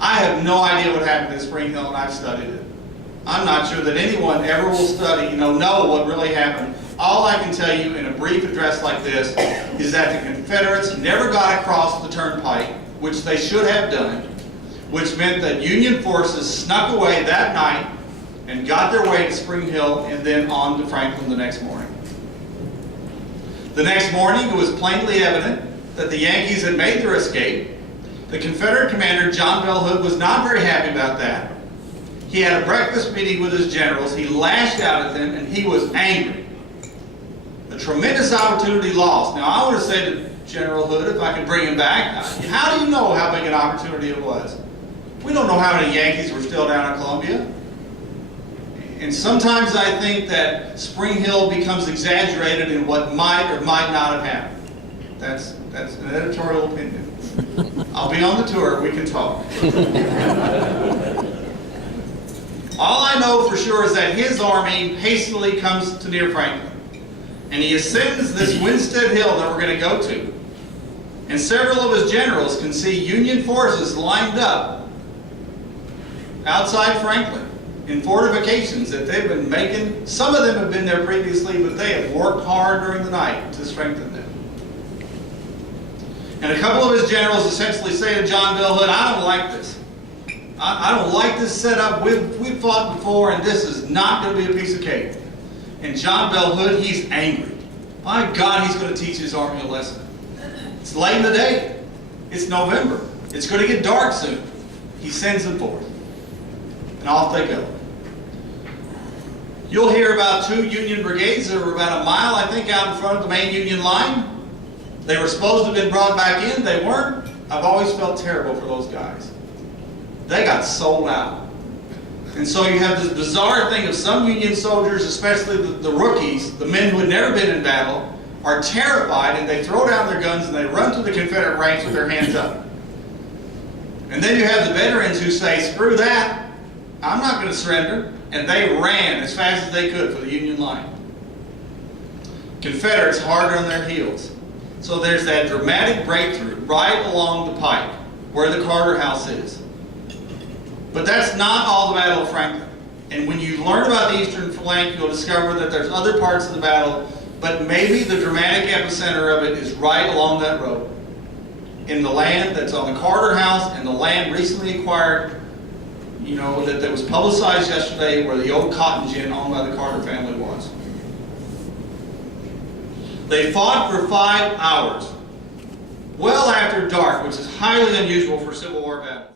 I have no idea what happened at Spring Hill, and I've studied it. I'm not sure that anyone ever will study, know what really happened. All I can tell you in a brief address like this is that the Confederates never got across the turnpike, which they should have done, which meant that Union forces snuck away that night and got their way to Spring Hill and then on to Franklin the next morning. The next morning, it was plainly evident that the Yankees had made their escape. The Confederate commander, John Bell Hood, was not very happy about that. He had a breakfast meeting with his generals. He lashed out at them, and he was angry. A tremendous opportunity lost. Now, I want to say to General Hood, if I could bring him back, how do you know how big an opportunity it was? We don't know how many Yankees were still down in Columbia. And sometimes I think that Spring Hill becomes exaggerated in what might or might not have happened. That's an editorial opinion. I'll be on the tour, we can talk. All I know for sure is that his army hastily comes to near Franklin, and he ascends this Winstead Hill that we're going to go to. And several of his generals can see Union forces lined up outside Franklin in fortifications that they've been making. Some of them have been there previously, but they have worked hard during the night to strengthen them. And a couple of his generals essentially say to John Bell Hood, I don't like this. I don't like this setup. We've fought before, and this is not going to be a piece of cake. And John Bell Hood, he's angry. My God, he's going to teach his army a lesson. It's late in the day. It's November. It's going to get dark soon. He sends them forth. And off they go. You'll hear about 2 Union brigades that were about a mile, I think, out in front of the main Union line. They were supposed to have been brought back in. They weren't. I've always felt terrible for those guys. They got sold out. And so you have this bizarre thing of some Union soldiers, especially the rookies, the men who had never been in battle, are terrified, and they throw down their guns and they run to the Confederate ranks with their hands up. And then you have the veterans who say, screw that, I'm not going to surrender. And they ran as fast as they could for the Union line. Confederates harder on their heels. So there's that dramatic breakthrough right along the pike where the Carter House is. But that's not all the Battle of Franklin. And when you learn about the eastern flank, you'll discover that there's other parts of the battle, but maybe the dramatic epicenter of it is right along that road, in the land that's on the Carter House and the land recently acquired, that was publicized yesterday, where the old cotton gin owned by the Carter family was. They fought for 5 hours, well after dark, which is highly unusual for Civil War battles.